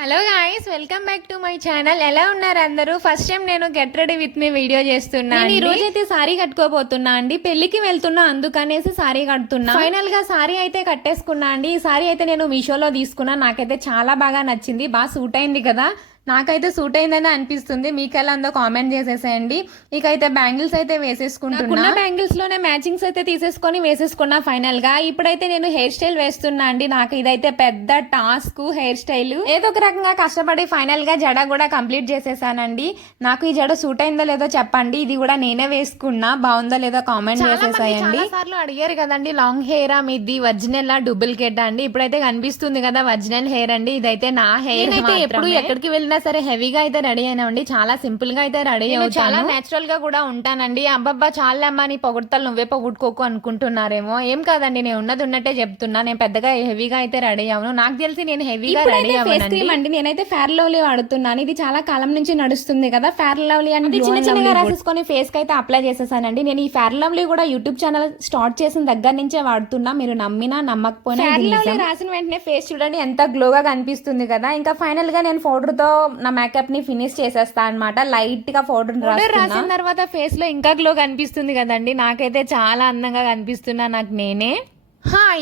Hello guys, welcome back to my channel. ఎలా ఉన్నారు అందరూ? ఫస్ట్ టైం నేను get ready with me video చేస్తున్నా. ఈ రోజు అయితే సారీ కట్టుకోబోతున్నా అండి. పెళ్లికి వెళ్తున్నా, అందుకనేసి సారీ కడుతున్నా. ఫైనల్ గా సారీ అయితే కట్టేసుకున్నా అండి. ఈ సారీ అయితే నేను మీషోలో తీసుకున్నా. నాకైతే చాలా బాగా నచ్చింది, బాగా సూట్ అయింది కదా. నాకైతే సూట్ అయిందని అనిపిస్తుంది. మీకు ఎలా ఉందో కామెంట్ చేసేసేయండి. ఇకైతే బ్యాంగిల్స్ అయితే వేసేసుకుంటున్నా. బ్యాంగిల్స్ లోనే మ్యాచింగ్స్ అయితే తీసేసుకొని వేసేసుకున్నా. ఫైనల్ గా ఇప్పుడైతే నేను హెయిర్ స్టైల్ వేస్తున్నా అండి. నాకు ఇదైతే పెద్ద టాస్క్. హెయిర్ స్టైల్ ఏదో ఒక రకంగా కష్టపడి ఫైనల్ గా జడ కూడా కంప్లీట్ చేసేసానండి. నాకు ఈ జడ సూట్ అయిందో లేదో చెప్పండి. ఇది కూడా నేనే వేసుకున్నా, బాగుందో లేదో కామెంట్ చేసేసాయండి. చాలా సార్లు అడిగారు కదండి, లాంగ్ హెయిర్ మీది ఒరిజినల్ డూప్లికేట్ అండి. ఇప్పుడైతే కనిపిస్తుంది కదా ఒరిజినల్ హెయిర్ అండి. ఇదైతే నా హెయిర్. అయితే ఎప్పుడు ఎక్కడికి వెళ్ళినా సరే హెవీగా అయితే రెడీ అయినామండి. చాలా సింపుల్ గా అయితే రెడీ అవుతాను. చాలా నేచురల్ గా కూడా ఉంటానండి. అబ్బబ్బా చాలా అమ్మా నీ పొగుడతలు నువ్వే పొగుడుకోకు అనుకుంటున్నారేమో. ఏం కాదండి, నేను ఉన్నది ఉన్నట్టే చెప్తున్నా. నేను పెద్దగా హెవీగా అయితే రెడీ అవ్వను. నాకు తెలిసి నేను హెవీగా రెడీ అవ్వనండి. నేనైతే ఫేర్ లవ్లీ వాడుతున్నాను. ఇది చాలా కాలం నుంచి నడుస్తుంది కదా ఫేర్ లవ్లీ అని. చిన్న చిన్నగా రాసేసుకొని ఫేస్ కి అయితే అప్లై చేసేసానండి. నేను ఈ ఫేర్ లవ్లీ కూడా యూట్యూబ్ ఛానల్ స్టార్ట్ చేసిన దగ్గర నుంచే వాడుతున్నా. మీరు నమ్మినా నమ్మకపోయినా ఫేర్ లవ్లీ రాసిన వెంటనే ఫేస్ చూడండి ఎంత గ్లోగా కనిపిస్తుంది కదా. ఇంకా ఫైనల్ గా నేను పౌడర్ తో నా మేకప్ ని ఫినిష్ చేసేస్తా అనమాట. లైట్ గా పౌడర్ రాసిన తర్వాత ఫేస్ లో ఇంకా గ్లో కనిపిస్తుంది కదండి. నాకైతే చాలా అందంగా కనిపిస్తున్నా నాకు నేనే.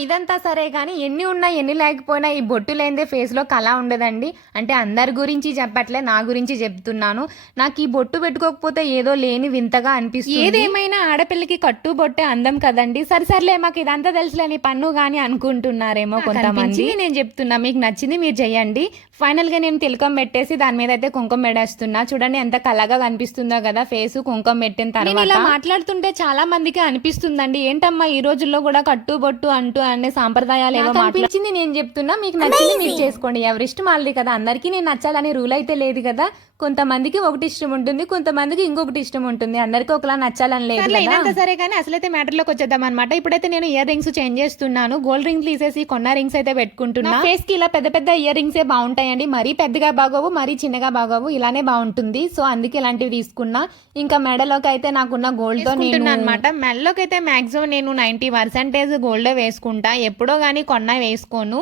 ఇదంతా సరే కానీ ఎన్ని ఉన్నా ఎన్ని లేకపోయినా ఈ బొట్టు లేనిదే ఫేస్ లో కళ ఉండదండి. అంటే అందరి గురించి చెప్పట్లే, నా గురించి చెప్తున్నాను. నాకు ఈ బొట్టు పెట్టుకోకపోతే ఏదో లేని వింతగా అనిపిస్తుంది. ఏదేమైనా ఆడపిల్లకి కట్టు బొట్టే అందం కదండి. సరిసర్లే మాకు ఇదంతా తెలుసులేని పన్ను గాని అనుకుంటున్నారేమో కొంతమంది. నేను చెప్తున్నా, మీకు నచ్చింది మీరు చెయ్యండి. ఫైనల్ గా నేను తిలకం పెట్టేసి దాని మీద అయితే కుంకుమ పెట్టేస్తున్నా. చూడండి ఎంత కళగా కనిపిస్తుందో కదా ఫేస్ కుంకుమ పెట్టిన తర్వాత. ఇలా మాట్లాడుతుంటే చాలా మందికి అనిపిస్తుందండి, ఏంటమ్మా ఈ రోజుల్లో కూడా కట్టు బొట్టు అంటూ అనే సాంప్రదాయాలు ఏవో మాట్లాడించింది. నేను చెప్తున్నా, మీకు నచ్చింది మీరు చేసుకోండి. ఎవరిష్టం వాళ్ళది కదా. అందరికీ నేను నచ్చాలని రూల్ అయితే లేదు కదా. కొంతమందికి ఒకటి ఇష్టం ఉంటుంది, కొంతమందికి ఇంకొకటి ఇష్టం ఉంటుంది. అందరికీ ఒకలా నచ్చాలని లేదు. ఇదంతా సరే కానీ అసలైతే మ్యాటర్ లోకి వచ్చేద్దాం అనమాట. ఇప్పుడైతే నేను ఇయర్ రింగ్స్ చేంజ్ చేస్తున్నాను. గోల్డ్ రింగ్స్ తీసేసి కొన్న రింగ్స్ అయితే పెట్టుకుంటున్నా. ఫేస్ కి ఇలా పెద్ద పెద్ద ఇయర్ రింగ్సే బాగుంటాయండి. మరీ పెద్దగా బాగోవు, మరీ చిన్నగా బాగోవు, ఇలానే బాగుంటుంది. సో అందుకే ఇలాంటివి తీసుకున్నా. ఇంకా మెడలోకి అయితే నాకున్న గోల్డ్ తో నేను అనమాట. మెడలోకి అయితే మాక్సిమం నేను 90% గోల్డ్ వేసుకుంటా. ఎప్పుడో గానీ కొన్నా వేసుకోను.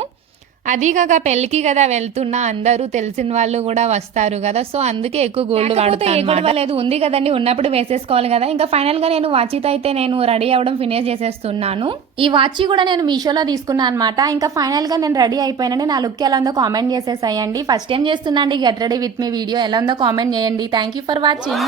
అది కాక పెళ్లికి కదా వెళ్తున్నా, అందరూ తెలిసిన వాళ్ళు కూడా వస్తారు కదా. సో అందుకే ఎక్కువ గోల్డ్ వాడతాను. ఉంది కదండి, ఉన్నప్పుడు వేసేసుకోవాలి కదా. ఇంకా ఫైనల్ గా నేను వాచితో అయితే నేను రెడీ అవ్వడం ఫినిష్ చేసేస్తున్నాను. ఈ వాచ్ కూడా నేను మీషోలో తీసుకున్నాను అనమాట. ఇంకా ఫైనల్ గా నేను రెడీ అయిపోయినండి. నా లుక్ ఎలా ఉందో కామెంట్ చేసేసాయండి. ఫస్ట్ టైం చేస్తున్నా అండి get ready with me video. ఎలా ఉందో కామెంట్ చేయండి. Thank you for watching.